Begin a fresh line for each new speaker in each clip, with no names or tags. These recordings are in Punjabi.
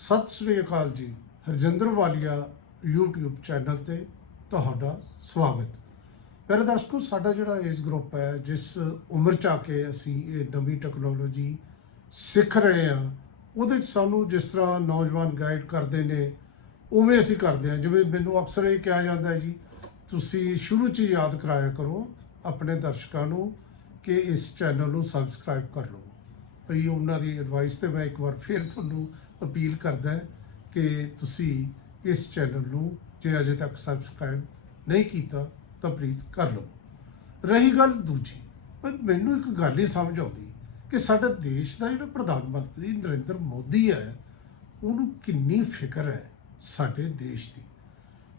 ਸਤਿ ਸ੍ਰੀ ਅਕਾਲ ਜੀ। ਹਰਜਿੰਦਰ ਵਾਲੀਆ, YouTube ਚੈਨਲ ਤੇ ਤੁਹਾਡਾ ਸਵਾਗਤ। ਮੇਰੇ ਦਰਸ਼ਕੋ, ਸਾਡਾ ਜਿਹੜਾ ਇਸ ਗਰੁੱਪ ਹੈ, ਜਿਸ ਉਮਰ ਚ ਆ ਕੇ ਅਸੀਂ ਇਹ ਨਵੀਂ ਟੈਕਨੋਲੋਜੀ ਸਿੱਖ ਰਹੇ ਹਾਂ, ਉਹਦੇ ਚ ਸਾਨੂੰ ਜਿਸ ਤਰ੍ਹਾਂ ਨੌਜਵਾਨ ਗਾਈਡ ਕਰਦੇ ਨੇ, ਉਵੇਂ ਅਸੀਂ ਕਰਦੇ ਹਾਂ। ਜਿਵੇਂ ਮੈਨੂੰ ਅਕਸਰ ਇਹ ਕਿਹਾ ਜਾਂਦਾ ਜੀ, ਤੁਸੀਂ ਸ਼ੁਰੂ ਚ ਹੀ ਯਾਦ ਕਰਾਇਆ ਕਰੋ ਆਪਣੇ ਦਰਸ਼ਕਾਂ ਨੂੰ ਕਿ ਇਸ ਚੈਨਲ ਨੂੰ ਸਬਸਕ੍ਰਾਈਬ ਕਰ ਲਵੋ। ਭਈ ਉਹਨਾਂ ਦੀ ਐਡਵਾਈਸ ਤੇ ਮੈਂ ਇੱਕ ਵਾਰ ਫਿਰ ਤੁਹਾਨੂੰ ਅਪੀਲ ਕਰਦਾ ਕਿ ਤੁਸੀਂ ਇਸ ਚੈਨਲ ਨੂੰ ਜੇ ਅਜੇ ਤੱਕ ਸਬਸਕ੍ਰਾਈਬ ਨਹੀਂ ਕੀਤਾ, ਤਾਂ ਪਲੀਜ਼ ਕਰ ਲਵੋ। ਰਹੀ ਗੱਲ ਦੂਜੀ, ਪਰ ਮੈਨੂੰ ਇੱਕ ਗੱਲ ਹੀ ਸਮਝ ਆਉਂਦੀ ਕਿ ਸਾਡਾ ਦੇਸ਼ ਦਾ ਜਿਹੜਾ ਪ੍ਰਧਾਨ ਮੰਤਰੀ ਨਰਿੰਦਰ ਮੋਦੀ ਹੈ, ਉਹਨੂੰ ਕਿੰਨੀ ਫਿਕਰ ਹੈ ਸਾਡੇ ਦੇਸ਼ ਦੀ।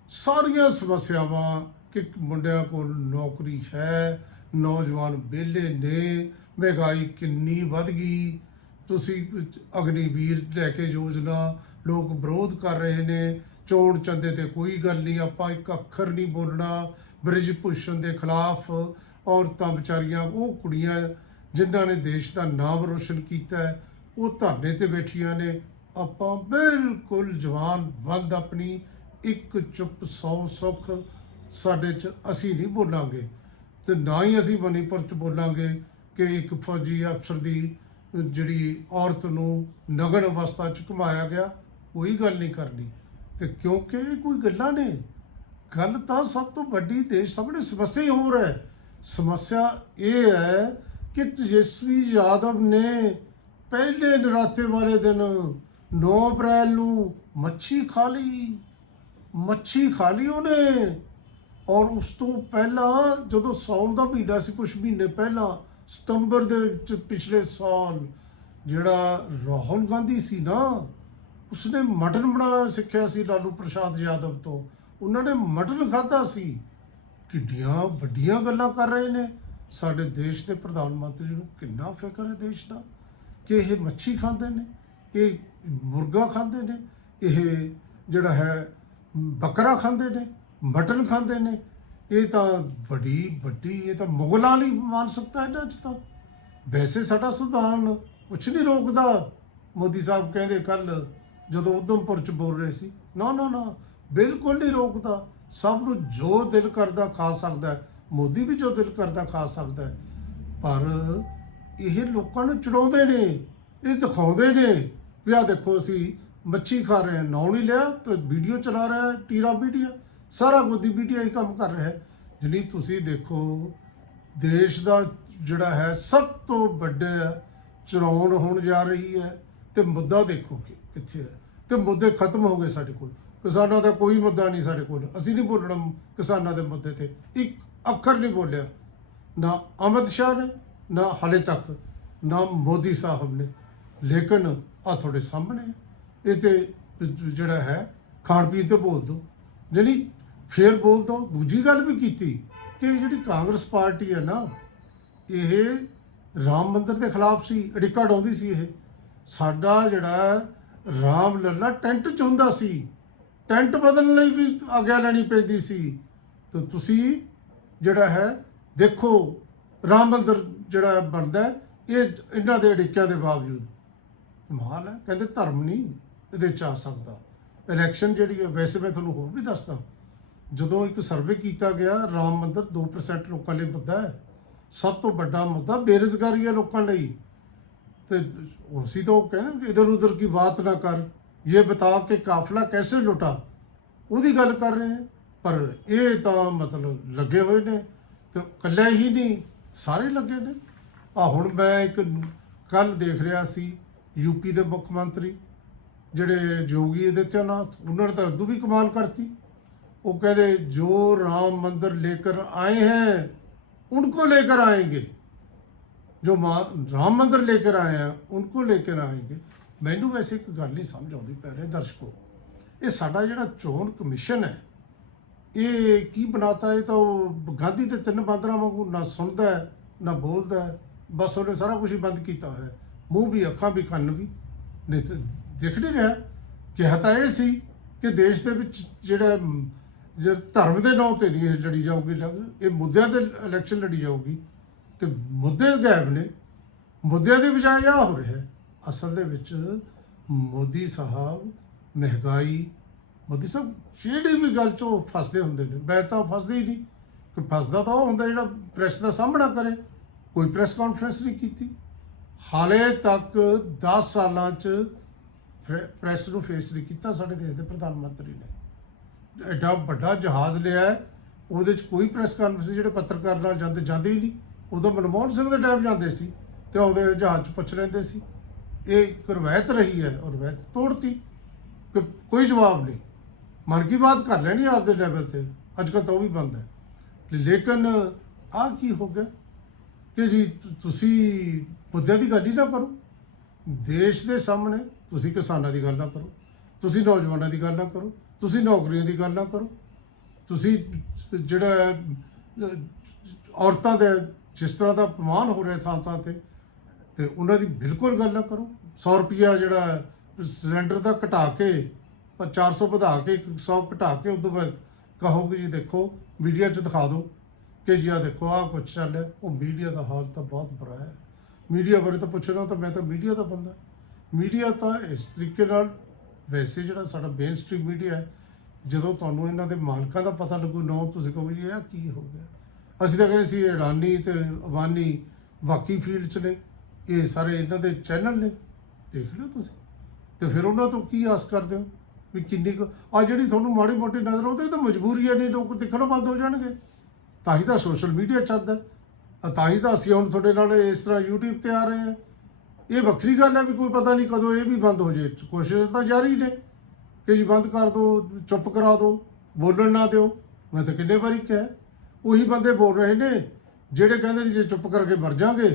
ਸਾਰੀਆਂ ਸਮੱਸਿਆਵਾਂ ਕਿ ਮੁੰਡਿਆਂ ਕੋਲ ਨੌਕਰੀ ਹੈ, ਨੌਜਵਾਨ ਵਿਹਲੇ ਨੇ, ਮਹਿੰਗਾਈ ਕਿੰਨੀ ਵੱਧ ਗਈ ਤੁਸੀਂ ਅਗਨੀਵੀਰ ਲੈ ਕੇ ਯੋਜਨਾ ਲੋਕ ਵਿਰੋਧ ਕਰ ਰਹੇ ਨੇ, ਚੋਣ ਚੰਦੇ ਤੇ ਕੋਈ ਗੱਲ ਨਹੀਂ, ਆਪਾਂ ਇੱਕ ਅੱਖਰ ਨਹੀਂ ਬੋਲਣਾ, ਬ੍ਰਿਜ ਭੂਸ਼ਣ ਦੇ ਖਿਲਾਫ ਔਰਤਾਂ ਵਿਚਾਰੀਆਂ, ਉਹ ਕੁੜੀਆਂ ਜਿਨ੍ਹਾਂ ਨੇ ਦੇਸ਼ ਦਾ ਨਾਮ ਰੋਸ਼ਨ ਕੀਤਾ ਉਹ ਧਰਨੇ ਤੇ ਬੈਠੀਆਂ ਨੇ। ਆਪਾਂ ਬਿਲਕੁਲ ਜਵਾਨ ਬੰਦ ਆਪਣੀ ਇੱਕ ਚੁੱਪ ਸੌ ਸੁੱਖ ਸਾਡੇ ਚ ਅਸੀਂ ਨਹੀਂ ਬੋਲਾਂਗੇ ਤੇ ਨਾ ਹੀ ਅਸੀਂ ਮਨੀਪੁਰ ਚ ਬੋਲਾਂਗੇ ਕਿ ਇੱਕ ਫੌਜੀ ਅਫਸਰ ਦੀ ਜਿਹੜੀ ਔਰਤ ਨੂੰ ਨਗਨ ਅਵਸਥਾ ਚ ਘੁਮਾਇਆ ਗਿਆ, ਕੋਈ ਗੱਲ ਨਹੀਂ ਕਰਨੀ। ਤੇ ਕਿਉਂਕਿ ਇਹ ਕੋਈ ਗੱਲਾਂ ਨੇ। ਗੱਲ ਤਾਂ ਸਭ ਤੋਂ ਵੱਡੀ ਦੇਸ਼ ਸਾਹਮਣੇ ਸਮੱਸਿਆ ਹੀ ਹੋਰ ਹੈ। ਸਮੱਸਿਆ ਇਹ ਹੈ ਕਿ ਤੇਜਸਵੀ ਯਾਦਵ ਨੇ ਪਹਿਲੇ ਨਰਾਤੇ ਵਾਲੇ ਦਿਨ 9 ਅਪ੍ਰੈਲ ਨੂੰ ਮੱਛੀ ਖਾ ਲਈ। ਮੱਛੀ ਖਾ ਲਈ ਉਹਨੇ। ਔਰ ਉਸ ਤੋਂ ਪਹਿਲਾਂ ਜਦੋਂ ਸੌਣ ਦਾ ਮਹੀਨਾ ਸੀ ਕੁਝ ਮਹੀਨੇ ਪਹਿਲਾਂ ਸਤੰਬਰ ਦੇ ਵਿੱਚ ਪਿਛਲੇ ਸਾਲ ਜਿਹੜਾ ਰਾਹੁਲ ਗਾਂਧੀ ਸੀ ਨਾ, ਉਸਨੇ ਮਟਨ ਬਣਾਉਣਾ ਸਿੱਖਿਆ ਸੀ ਲਾਲੂ ਪ੍ਰਸ਼ਾਦ ਯਾਦਵ ਤੋਂ। ਉਹਨਾਂ ਨੇ ਮਟਨ ਖਾਧਾ ਸੀ। ਕਿੱਡੀਆਂ ਵੱਡੀਆਂ ਗੱਲਾਂ ਕਰ ਰਹੇ ਨੇ। ਸਾਡੇ ਦੇਸ਼ ਦੇ ਪ੍ਰਧਾਨ ਮੰਤਰੀ ਨੂੰ ਕਿੰਨਾ ਫਿਕਰ ਹੈ ਦੇਸ਼ ਦਾ ਕਿ ਇਹ ਮੱਛੀ ਖਾਂਦੇ ਨੇ, ਇਹ ਮੁਰਗਾ ਖਾਂਦੇ ਨੇ, ਇਹ ਜਿਹੜਾ ਹੈ, ਬੱਕਰਾ ਖਾਂਦੇ ਨੇ, ਮਟਨ ਖਾਂਦੇ ਨੇ। ਇਹ ਤਾਂ ਬੜੀ ਵੱਡੀ, ਇਹ ਤਾਂ ਮੁਗਲਾਂ ਲਈ ਮਾਨਸਿਕਤਾ ਇਹਨਾਂ 'ਚ ਤਾਂ। ਵੈਸੇ ਸਾਡਾ ਸੰਵਿਧਾਨ ਕੁਛ ਨਹੀਂ ਰੋਕਦਾ, ਮੋਦੀ ਸਾਹਿਬ ਕਹਿੰਦੇ ਕੱਲ ਜਦੋਂ ਉਧਮਪੁਰ ਚ ਬੋਲ ਰਹੇ ਸੀ। ਨਾ ਨਾ ਨਾ, ਬਿਲਕੁਲ ਨਹੀਂ ਰੋਕਦਾ। ਸਭ ਨੂੰ ਜੋ ਦਿਲ ਕਰਦਾ ਖਾ ਸਕਦਾ ਮੋਦੀ ਵੀ ਜੋ ਦਿਲ ਕਰਦਾ ਖਾ ਸਕਦਾ ਪਰ ਇਹ ਲੋਕਾਂ ਨੂੰ ਚੜਾਉਂਦੇ ਨੇ, ਇਹ ਦਿਖਾਉਂਦੇ ਨੇ ਵੀ ਆ ਦੇਖੋ ਅਸੀਂ ਮੱਛੀ ਖਾ ਰਹੇ ਹਾਂ। ਨੌ ਨਹੀਂ ਲਿਆ ਤੇ ਵੀਡੀਓ ਚਲਾ ਰਿਹਾ ਟੀਰਾ ਵੀਡੀਓ ਸਾਰਾ ਕੁਝ ਦੀ ਵੀਡੀਓ ਹੀ ਕੰਮ ਕਰ ਰਿਹਾ ਹੈ। ਜਿਹੜੀ ਤੁਸੀਂ ਦੇਖੋ, ਦੇਸ਼ ਦਾ ਜਿਹੜਾ ਹੈ ਸਭ ਤੋਂ ਵੱਡਾ ਚੋਣ ਹੋਣ ਜਾ ਰਹੀ ਹੈ ਤੇ ਮੁੱਦਾ ਦੇਖੋ ਕਿ ਕਿੱਥੇ ਹੈ। ਤੇ ਮੁੱਦੇ ਖਤਮ ਹੋ ਗਏ ਸਾਡੇ ਕੋਲ। ਕਿਸਾਨਾਂ ਦਾ ਕੋਈ ਮੁੱਦਾ ਨਹੀਂ ਸਾਡੇ ਕੋਲ। ਅਸੀਂ ਨਹੀਂ ਬੋਲਣਾ ਕਿਸਾਨਾਂ ਦੇ ਮੁੱਦੇ ਤੇ। ਇੱਕ ਅੱਖਰ ਨਹੀਂ ਬੋਲਿਆ। ਨਾ ਅਮਿਤ ਸ਼ਾਹ ਨੇ, ਨਾ ਹਲੇ ਤੱਕ, ਨਾ ਮੋਦੀ ਸਾਹਿਬ ਨੇ। ਲੇਕਿਨ ਆ ਤੁਹਾਡੇ ਸਾਹਮਣੇ ਇਹ ਤੇ ਜਿਹੜਾ ਹੈ, ਖਾਣ ਪੀਣ ਤੇ ਬੋਲ ਦੋ ਜਿਹੜੀ ਫੇਰ ਬੋਲ ਦੋ ਦੂਜੀ ਗੱਲ ਵੀ ਕੀਤੀ ਕਿ ਜਿਹੜੀ ਕਾਂਗਰਸ ਪਾਰਟੀ ਹੈ ਨਾ, ਇਹ ਰਾਮ ਮੰਦਿਰ ਦੇ ਖਿਲਾਫ ਸੀ, ਅੜਿੱਕਾ ਡਾਉਂਦੀ ਸੀ ਇਹ। ਸਾਡਾ ਜਿਹੜਾ ਰਾਮ ਲੱਲਾ ਟੈਂਟ ਚ ਹੁੰਦਾ ਸੀ, ਟੈਂਟ ਬਦਲਣ ਲਈ ਵੀ ਆਗਿਆ ਲੈਣੀ ਪੈਂਦੀ ਸੀ। ਤਾਂ ਤੁਸੀਂ ਜਿਹੜਾ ਹੈ, ਦੇਖੋ, ਰਾਮ ਮੰਦਿਰ ਜਿਹੜਾ ਬਣਦਾ, ਇਹ ਇਹਨਾਂ ਦੇ ਅੜਿੱਕਿਆਂ ਦੇ ਬਾਵਜੂਦ। ਕਮਾਲ ਹੈ, ਕਹਿੰਦੇ ਧਰਮ ਨਹੀਂ ਇਹਦੇ ਚ ਆ ਸਕਦਾ। ਇਲੈਕਸ਼ਨ ਜਿਹੜੀ ਹੈ, ਵੈਸੇ ਮੈਂ ਤੁਹਾਨੂੰ ਹੋਰ ਵੀ ਦੱਸਦਾ। ਜਦੋਂ ਇੱਕ ਸਰਵੇ ਕੀਤਾ ਗਿਆ, ਰਾਮ ਮੰਦਰ 2% ਲੋਕਾਂ ਲਈ ਮੁੱਦਾ ਹੈ। ਸਭ ਤੋਂ ਵੱਡਾ ਮੁੱਦਾ ਬੇਰੁਜ਼ਗਾਰੀ ਹੈ ਲੋਕਾਂ ਲਈ। ਤੇ ਉਸੇ ਤੋਂ ਕਹਿੰਦੇ ਇਧਰ ਉਧਰ ਕੀ ਬਾਤ ਨਾ ਕਰ। ਇਹ ਬਤਾ ਕਿ ਕਾਫਲਾ ਕੈਸੇ ਲੁੱਟਾ? ਉਹਦੀ ਗੱਲ ਕਰ ਰਹੇ ਹੈ। ਪਰ ਇਹ ਤਾਂ ਮਤਲਬ ਲੱਗੇ ਹੋਏ ਨੇ। ਤੇ ਇਕੱਲੇ ਹੀ ਨਹੀਂ, ਸਾਰੇ ਲੱਗੇ ਨੇ। ਆ ਹੁਣ ਮੈਂ ਇੱਕ ਕੱਲ ਦੇਖ ਰਿਹਾ ਸੀ ਯੂਪੀ ਦੇ ਮੁੱਖ ਮੰਤਰੀ, ਜਿਹੜੇ ਜੋਗੀ ਆਦਿੱਤਿਆਨਾਥ, ਉਹਨਾਂ ਨੇ ਤਾਂ ਉਦੋਂ ਵੀ ਕਮਾਲ ਕਰਤੀ। वो कहते जो राम मंदिर लेकर आए हैं उनको लेकर आएंगे ਜੋ ਮਾ- ਰਾਮ ਮੰਦਿਰ लेकर आए हैं उनको लेकर आएंगे ਮੈਨੂੰ ਵੈਸੇ ਇੱਕ ਗੱਲ ਨਹੀਂ ਸਮਝ ਆਉਂਦੀ ਪਿਆਰੇ ਦਰਸ਼ਕੋ ਇਹ ਸਾਡਾ ਜਿਹੜਾ ਚੋਣ ਕਮਿਸ਼ਨ ਹੈ ਇਹ ਕੀ ਬਣਾਤਾ ਇਹ ਤਾਂ ਉਹ ਗਾਂਧੀ ਦੇ ਤਿੰਨ ਬਾਂਦਰਾਂ ਵਾਂਗੂ ਨਾ ਸੁਣਦਾ ਹੈ ਨਾ ਬੋਲਦਾ ਹੈ ਬਸ ਉਹਨੇ ਸਾਰਾ ਕੁਝ ਹੀ ਬੰਦ ਕੀਤਾ ਹੋਇਆ ਹੈ ਮੂੰਹ ਵੀ ਅੱਖਾਂ ਵੀ ਕੰਨ ਵੀ ਨਹੀਂ ਤਾਂ ਦਿਖ ਨਹੀਂ ਰਿਹਾ ਕਿਹਾ ਤਾਂ ਇਹ ਸੀ ਕਿ ਦੇਸ਼ ਦੇ ਵਿੱਚ ਜਿਹੜਾ ਜੇ ਧਰਮ ਦੇ ਨਾਂ ਤੇ ਨਹੀਂ ਇਹ ਲੜੀ ਜਾਊਗੀ, ਲੜ- ਇਹ ਮੁੱਦਿਆਂ ਤੇ ਇਲੈਕਸ਼ਨ ਲੜੀ ਜਾਊਗੀ, ਤੇ ਮੁੱਦੇ ਗਾਇਬ ਨੇ, ਮੁੱਦਿਆਂ ਦੀ ਬਜਾਏ ਆ ਹੋ ਰਿਹਾ ਅਸਲ ਦੇ ਵਿੱਚ ਮੋਦੀ ਸਾਹਿਬ ਮਹਿੰਗਾਈ, ਮੋਦੀ ਸਾਹਿਬ ਜਿਹੜੀ ਵੀ ਗੱਲ 'ਚ ਉਹ ਫਸਦੇ ਹੁੰਦੇ ਨੇ, ਮੈਂ ਤਾਂ ਫਸਦੇ ਹੀ ਨਹੀਂ। ਕਿ ਫਸਦਾ ਤਾਂ ਉਹ ਹੁੰਦਾ ਜਿਹੜਾ ਪ੍ਰੈਸ ਦਾ ਸਾਹਮਣਾ ਕਰੇ, ਕੋਈ ਪ੍ਰੈਸ ਕਾਨਫਰੰਸ ਨਹੀਂ ਕੀਤੀ। ਹਾਲੇ ਤੱਕ 10 ਸਾਲਾਂ 'ਚ ਪ੍ਰੈ- ਪ੍ਰੈਸ ਨੂੰ ਫੇਸ ਨਹੀਂ ਕੀਤਾ ਸਾਡੇ ਦੇਸ਼ ਦੇ ਪ੍ਰਧਾਨ ਮੰਤਰੀ ਨੇ। ਐਡਾ ਵੱਡਾ ਜਹਾਜ਼ ਲਿਆ ਹੈ, ਉਹਦੇ 'ਚ ਕੋਈ ਪ੍ਰੈਸ ਕਾਨਫਰੰਸ ਜਿਹੜੇ ਪੱਤਰਕਾਰ ਨਾਲ ਜਾਂਦੇ ਜਾਂਦੇ ਹੀ ਨਹੀਂ। ਉਦੋਂ ਮਨਮੋਹਨ ਸਿੰਘ ਦੇ ਟਾਈਮ ਜਾਂਦੇ ਸੀ ਤੇ ਉਹਦੇ ਜਹਾਜ਼ 'ਚ ਪੁੱਛ ਲੈਂਦੇ ਸੀ। ਇਹ ਇੱਕ ਰਵਾਇਤ ਰਹੀ ਹੈ ਔਰ ਰਵਾਇਤ ਤੋੜਤੀ ਕਿ ਕੋਈ ਜਵਾਬ ਨਹੀਂ। ਮਨ ਕੀ ਬਾਤ ਕਰ ਲੈਣੀ ਆਪਦੇ ਲੈਵਲ ਤੇ ਅੱਜ ਕੱਲ੍ਹ ਤਾਂ ਉਹ ਵੀ ਬੰਦ ਹੈ। ਲੇਕਿਨ ਆ ਕੀ ਹੋ ਗਿਆ ਕਿ ਜੀ ਤੁਸੀਂ ਮੁੱਦਿਆਂ ਦੀ ਗੱਲ ਹੀ ਨਾ ਕਰੋ। ਦੇਸ਼ ਦੇ ਸਾਹਮਣੇ ਤੁਸੀਂ ਕਿਸਾਨਾਂ ਦੀ ਗੱਲ ਨਾ ਕਰੋ। ਤੁਸੀਂ ਨੌਜਵਾਨਾਂ ਦੀ ਗੱਲ ਨਾ ਕਰੋ। ਤੁਸੀਂ ਨੌਕਰੀਆਂ ਦੀ ਗੱਲ ਨਾ ਕਰੋ। ਤੁਸੀਂ ਜਿਹੜਾ ਔਰਤਾਂ ਦੇ ਜਿਸ ਤਰ੍ਹਾਂ ਦਾ ਅਪਮਾਨ ਹੋ ਰਿਹਾ ਥਾਂ ਥਾਂ ਤੇ ਤੇ ਉਹਨਾਂ ਦੀ ਬਿਲਕੁਲ ਗੱਲ ਨਾ ਕਰੋ। 100 ਰੁਪਿਆ ਜਿਹੜਾ ਸਿਲੰਡਰ ਦਾ ਘਟਾ ਕੇ ਪਰ 400 ਵਧਾ ਕੇ 100 ਘਟਾ ਕੇ ਉਦੋਂ ਬਾਅਦ ਕਹੋਗੇ ਜੀ, ਦੇਖੋ, ਮੀਡੀਆ 'ਚ ਦਿਖਾ ਦਿਓ ਕਿ ਜੀ ਆ ਦੇਖੋ ਆ ਕੁਝ ਚੱਲ ਰਿਹਾ। ਉਹ ਮੀਡੀਆ ਦਾ ਹਾਲ ਤਾਂ ਬਹੁਤ ਬੁਰਾ ਹੈ। ਮੀਡੀਆ ਬਾਰੇ ਤਾਂ ਪੁੱਛਣਾ ਤਾਂ ਮੈਂ ਤਾਂ ਮੀਡੀਆ ਦਾ ਬੰਦਾ। ਮੀਡੀਆ ਤਾਂ ਇਸ ਤਰੀਕੇ ਨਾਲ ਵੈਸੇ ਜਿਹੜਾ ਸਾਡਾ ਮੇਨ ਸਟ੍ਰੀਮ ਮੀਡੀਆ ਹੈ, ਜਦੋਂ ਤੁਹਾਨੂੰ ਇਹਨਾਂ ਦੇ ਮਾਲਕਾਂ ਦਾ ਪਤਾ ਲੱਗੂ, ਨਾ ਤੁਸੀਂ ਕਹੋ ਜੀ, ਇਹ ਕੀ ਹੋ ਗਿਆ? ਅਸੀਂ ਤਾਂ ਕਹਿੰਦੇ ਸੀ, ਇਹ ਅਡਾਨੀ ਤੇ ਅਬਾਨੀ ਬਾਕੀ ਫੀਲਡ 'ਚ ਨੇ, ਇਹ ਸਾਰੇ ਇਹਨਾਂ ਦੇ ਚੈਨਲ ਨੇ। ਦੇਖ ਲਓ ਤੁਸੀਂ। ਤੇ ਫਿਰ ਉਹਨਾਂ ਤੋਂ ਕੀ ਆਸ ਕਰਦੇ ਹੋ? ਵੀ ਕਿੰਨੀ ਆ ਜਿਹੜੀ ਤੁਹਾਨੂੰ ਮਾੜੀ ਮੋਟੀ ਨਜ਼ਰ ਆਉਂਦੀ, ਇਹ ਤਾਂ ਮਜਬੂਰੀ ਹੈ ਨਹੀਂ ਲੋਕ ਦੇਖਣੋਂ ਬੰਦ ਹੋ ਜਾਣਗੇ। ਤਾਂ ਹੀ ਤਾਂ ਸੋਸ਼ਲ ਮੀਡੀਆ ਚੱਲਦਾ ਤਾਂ ਹੀ ਤਾਂ ਅਸੀਂ ਹੁਣ ਤੁਹਾਡੇ ਨਾਲ ਇਸ ਤਰ੍ਹਾਂ YouTube ਤੇ ਆ ਰਹੇ ਹਾਂ। ਇਹ ਵੱਖਰੀ ਗੱਲ ਹੈ ਵੀ ਕੋਈ ਪਤਾ ਨਹੀਂ ਕਦੋਂ ਇਹ ਵੀ ਬੰਦ ਹੋ ਜੇ। ਕੋਸ਼ਿਸ਼ ਤਾਂ ਜਾਰੀ ਨੇ ਕਿ ਜੀ ਬੰਦ ਕਰ ਦਿਓ ਚੁੱਪ ਕਰਾ ਦਿਓ ਬੋਲਣ ਨਾ ਦਿਓ। ਮੈਂ ਤਾਂ ਕਿੰਨੇ ਵਾਰੀ ਕਿਹਾ, ਉਹੀ ਬੰਦੇ ਬੋਲ ਰਹੇ ਨੇ, ਜਿਹੜੇ ਕਹਿੰਦੇ ਨੇ ਜੇ ਚੁੱਪ ਕਰਕੇ ਮਰ ਜਾਾਂਗੇ,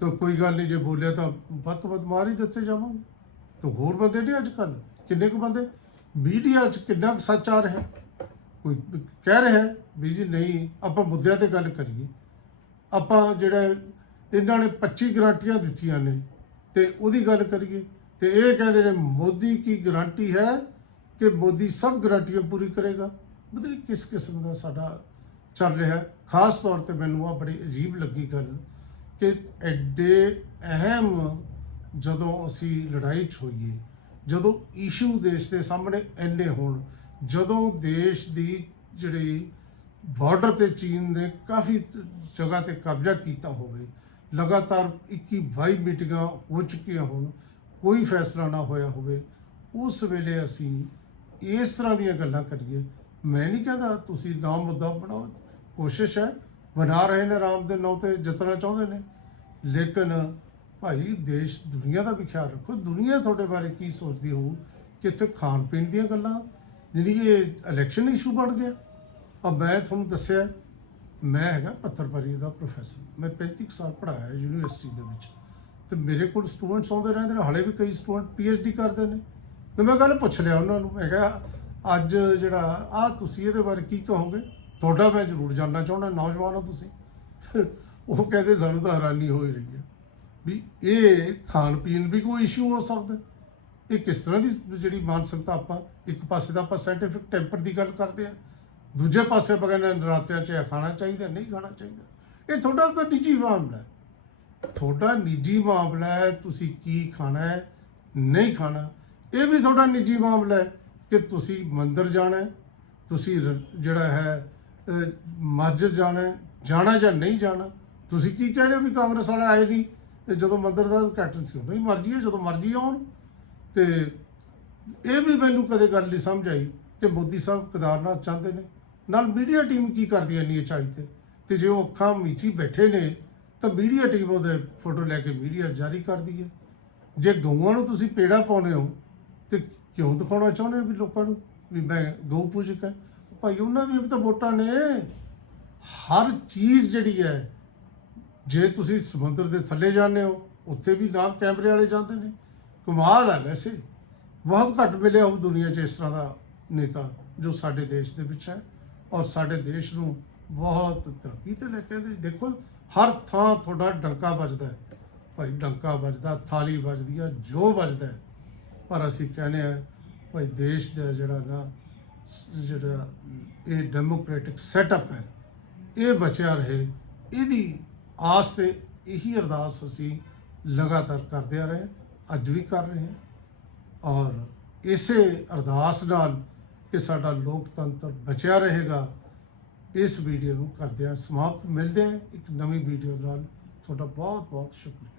ਤਾਂ ਕੋਈ ਗੱਲ ਨਹੀਂ, ਜੇ ਬੋਲਿਆ ਤਾਂ ਵੱਧ ਤੋਂ ਵੱਧ ਮਾਰ ਹੀ ਦਿੱਤੇ ਜਾਵਾਂਗੇ। ਤਾਂ ਹੋਰ ਬੰਦੇ ਨੇ ਅੱਜ ਕੱਲ ਕਿੰਨੇ ਕੁ ਬੰਦੇ? ਮੀਡੀਆ 'ਚ ਕਿੰਨਾ ਕੁ ਸੱਚ ਆ ਰਿਹਾ? ਕੋਈ ਕਹਿ ਰਿਹਾ, ਵੀ ਜੀ ਨਹੀਂ, ਆਪਾਂ ਮੁੱਦਿਆਂ ਤੇ ਗੱਲ ਕਰੀਏ। ਆਪਾਂ ਜਿਹੜਾ ਇਹਨਾਂ ਨੇ 25 ਗਰੰਟੀਆਂ ਦਿੱਤੀਆਂ ਨੇ ਤੇ ਉਹਦੀ ਗੱਲ ਕਰੀਏ ਤੇ ਇਹ ਕਹਿੰਦੇ ਨੇ ਮੋਦੀ ਕੀ ਗਾਰੰਟੀ ਹੈ ਕਿ ਮੋਦੀ ਸਭ ਗਰੰਟੀਆਂ ਪੂਰੀ ਕਰੇਗਾ? ਮਤਲਬ ਕਿਸ ਕਿਸਮ ਦਾ ਸਾਡਾ ਚੱਲ ਰਿਹਾ? ਖਾਸ ਤੌਰ ਤੇ ਮੈਨੂੰ ਆ ਬੜੀ ਅਜੀਬ ਲੱਗੀ ਗੱਲ ਕਿ ਐਡੇ ਅਹਿਮ ਜਦੋਂ ਅਸੀਂ ਲੜਾਈ 'ਚ ਹੋਈਏ ਜਦੋਂ ਇਸ਼ੂ ਦੇਸ਼ ਦੇ ਸਾਹਮਣੇ ਇੰਨੇ ਹੋਣ, ਜਦੋਂ ਦੇਸ਼ ਦੀ ਜਿਹੜੀ ਬਾਰਡਰ ਤੇ ਚੀਨ ਨੇ ਕਾਫੀ ਜਗ੍ਹਾ ਤੇ ਕਬਜ਼ਾ ਕੀਤਾ ਹੋਵੇ ਲਗਾਤਾਰ 21 22 ਮੀਟਿੰਗਾਂ ਹੋ ਚੁੱਕੀਆਂ ਹੋਣ, ਕੋਈ ਫੈਸਲਾ ਨਾ ਹੋਇਆ ਹੋਵੇ, ਉਸ ਵੇਲੇ ਅਸੀਂ ਇਸ ਤਰ੍ਹਾਂ ਦੀਆਂ ਗੱਲਾਂ ਕਰੀਏ। ਮੈਂ ਨਹੀਂ ਕਹਿੰਦਾ ਤੁਸੀਂ ਨਾ ਮੁੱਦਾ ਬਣਾਓ, ਕੋਸ਼ਿਸ਼ ਹੈ, ਬਣਾ ਰਹੇ ਨੇ ਰਾਮ ਦੇ ਨਾਂ ਤੇ ਜਿੱਤਣਾ ਚਾਹੁੰਦੇ ਨੇ। ਲੇਕਿਨ ਭਾਈ ਦੇਸ਼, ਦੁਨੀਆ ਦਾ ਵੀ ਖਿਆਲ ਰੱਖੋ, ਦੁਨੀਆ ਤੁਹਾਡੇ ਬਾਰੇ ਕੀ ਸੋਚਦੀ ਹੋਊ ਕਿ ਇੱਥੇ ਖਾਣ ਪੀਣ ਦੀਆਂ ਗੱਲਾਂ ਜਿਹੜੀ ਇਹ ਇਲੈਕਸ਼ਨ ਇਸ਼ੂ ਬਣ ਗਿਆ। ਆ ਮੈਂ ਤੁਹਾਨੂੰ ਦੱਸਿਆ ਮੈਂ ਹੈਗਾ ਪੱਤਰਕਾਰੀ ਦਾ ਪ੍ਰੋਫੈਸਰ ਮੈਂ 35 ਕੁ ਸਾਲ ਪੜਾਇਆ ਯੂਨੀਵਰਸਿਟੀ ਦੇ ਵਿੱਚ। ਤੇ ਮੇਰੇ ਕੋਲ ਸਟੂਡੈਂਟਸ ਆਉਂਦੇ ਰਹਿੰਦੇ ਨੇ, ਹਾਲੇ ਵੀ ਕਈ ਸਟੂਡੈਂਟ ਪੀਐਚਡੀ ਕਰਦੇ ਨੇ। ਤੇ ਮੈਂ ਗੱਲ ਪੁੱਛ ਲਿਆ ਉਹਨਾਂ ਨੂੰ, ਮੈਂ ਕਿਹਾ, ਅੱਜ ਜਿਹੜਾ ਆ ਤੁਸੀਂ ਇਹਦੇ ਬਾਰੇ ਕੀ ਕਹੋਗੇ? ਤੁਹਾਡਾ ਮੈਂ ਜ਼ਰੂਰ ਜਾਣਨਾ ਚਾਹੁੰਦਾ, ਨੌਜਵਾਨ ਹੋ ਤੁਸੀਂ। ਉਹ ਕਹਿੰਦੇ, ਸਾਨੂੰ ਤਾਂ ਹੈਰਾਨੀ ਹੋ ਰਹੀ ਹੈ ਵੀ ਇਹ ਖਾਣ ਪੀਣ ਵੀ ਕੋਈ ਇਸ਼ੂ ਹੋ ਸਕਦਾ। ਇਹ ਕਿਸ ਤਰ੍ਹਾਂ ਦੀ ਜਿਹੜੀ ਮਾਨਸਿਕਤਾ ਆਪਾਂ, ਇੱਕ ਪਾਸੇ ਤਾਂ ਆਪਾਂ ਸਾਇੰਟੀਫਿਕ ਟੈਂਪਰ ਦੀ ਗੱਲ ਕਰਦੇ ਆ ਦੂਜੇ ਪਾਸੇ ਆਪਾਂ ਕਹਿੰਦੇ ਨਰਾਤਿਆਂ 'ਚ ਇਹ ਖਾਣਾ ਚਾਹੀਦਾ, ਨਹੀਂ ਖਾਣਾ ਚਾਹੀਦਾ। ਇਹ ਤੁਹਾਡਾ ਤਾਂ ਨਿੱਜੀ ਮਾਮਲਾ ਹੈ। ਤੁਹਾਡਾ ਨਿੱਜੀ ਮਾਮਲਾ ਹੈ, ਤੁਸੀਂ ਕੀ ਖਾਣਾ ਹੈ, ਨਹੀਂ ਖਾਣਾ। ਇਹ ਵੀ ਤੁਹਾਡਾ ਨਿੱਜੀ ਮਾਮਲਾ ਹੈ ਕਿ ਤੁਸੀਂ ਮੰਦਰ ਜਾਣਾ ਹੈ, ਤੁਸੀਂ ਰ- ਜਿਹੜਾ ਹੈ ਮਸਜਿਦ ਜਾਣਾ ਹੈ, ਜਾਣਾ ਜਾਂ ਨਹੀਂ ਜਾਣਾ। ਤੁਸੀਂ ਕੀ ਕਹਿ ਰਹੇ ਹੋ ਵੀ ਕਾਂਗਰਸ ਵਾਲੇ ਆਏ ਨਹੀਂ? ਤੇ ਜਦੋਂ ਮੰਦਰ ਦਾ ਕੈਪਟਨ ਸੀ ਉਦੋਂ ਹੀ ਮਰਜ਼ੀ ਹੈ, ਜਦੋਂ ਮਰਜ਼ੀ ਆਉਣ। ਤੇ ਇਹ ਵੀ ਮੈਨੂੰ ਕਦੇ ਗੱਲ ਨਹੀਂ ਸਮਝ ਆਈ ਕਿ ਮੋਦੀ ਸਾਹਿਬ ਕੇਦਾਰਨਾਥ ਚਾਹੁੰਦੇ ਨੇ। ਨਾਲ ਮੀਡੀਆ ਟੀਮ ਕੀ ਕਰਦੀ ਹੈ ਨੀ ਤੇ? ਤੇ ਜੇ ਉਹ ਅੱਖਾਂ ਮੀਚੀ ਬੈਠੇ ਨੇ, ਤਾਂ ਮੀਡੀਆ ਟੀਮ ਉਹਦੇ ਫੋਟੋ ਲੈ ਕੇ ਮੀਡੀਆ ਜਾਰੀ ਕਰਦੀ ਹੈ। ਜੇ ਗਊਆਂ ਨੂੰ ਤੁਸੀਂ ਪੇੜਾ ਪਾਉਂਦੇ ਹੋ, ਤੇ ਕਿਉਂ ਦਿਖਾਉਣਾ ਚਾਹੁੰਦੇ ਹੋ ਵੀ ਲੋਕਾਂ ਨੂੰ? ਵੀ ਮੈਂ ਗਊ ਪੂਜਕ ਹੈ। ਭਾਈ, ਉਹਨਾਂ ਦੀਆਂ ਵੀ ਤਾਂ ਵੋਟਾਂ ਨੇ। ਹਰ ਚੀਜ਼ ਜਿਹੜੀ ਹੈ, ਜੇ ਤੁਸੀਂ ਸਮੁੰਦਰ ਦੇ ਥੱਲੇ ਜਾਂਦੇ ਹੋ, ਉੱਥੇ ਵੀ ਨਾਲ ਕੈਮਰੇ ਵਾਲੇ ਜਾਂਦੇ ਨੇ। ਕਮਾਲ ਹੈ ਵੈਸੇ। ਬਹੁਤ ਘੱਟ ਮਿਲਿਆ ਉਹ ਦੁਨੀਆ 'ਚ ਇਸ ਤਰ੍ਹਾਂ ਦਾ ਨੇਤਾ ਜੋ ਸਾਡੇ ਦੇਸ਼ ਦੇ ਵਿੱਚ ਹੈ। ਔਰ ਸਾਡੇ ਦੇਸ਼ ਨੂੰ ਬਹੁਤ ਤਰੱਕੀ ਤੇ ਲੈ ਕੇ ਆਉਂਦੇ। ਦੇਖੋ, ਹਰ ਥਾਂ ਤੁਹਾਡਾ ਡੰਕਾ ਵੱਜਦਾ ਹੈ। ਭਾਈ ਡੰਕਾ ਵੱਜਦਾ, ਥਾਲੀ ਵੱਜਦੀ ਆ, ਜੋ ਵੱਜਦਾ ਪਰ ਅਸੀਂ ਕਹਿੰਦੇ ਆ ਭਾਈ ਦੇਸ਼ ਦਾ ਜਿਹੜਾ ਨਾ, ਜਿਹੜਾ ਇਹ ਡੈਮੋਕ੍ਰੈਟਿਕ ਸੈਟਅਪ ਹੈ, ਇਹ ਬਚਿਆ ਰਹੇ। ਇਹਦੀ ਆਸ ਤੇ ਇਹੀ ਅਰਦਾਸ ਅਸੀਂ ਲਗਾਤਾਰ ਕਰਦੇ ਆ ਰਹੇ ਅੱਜ ਵੀ ਕਰ ਰਹੇ ਹਾਂ। ਔਰ ਇਸੇ ਅਰਦਾਸ ਨਾਲ ਕਿ ਸਾਡਾ ਲੋਕਤੰਤਰ ਬਚਿਆ ਰਹੇਗਾ, ਇਸ ਵੀਡੀਓ ਨੂੰ ਕਰਦਿਆਂ ਸਮਾਪਤ ਮਿਲਦੇ ਹਾਂ। ਇੱਕ ਨਵੀਂ ਵੀਡੀਓ ਨਾਲ ਤੁਹਾਡਾ ਬਹੁਤ ਬਹੁਤ ਸ਼ੁਕਰੀਆ।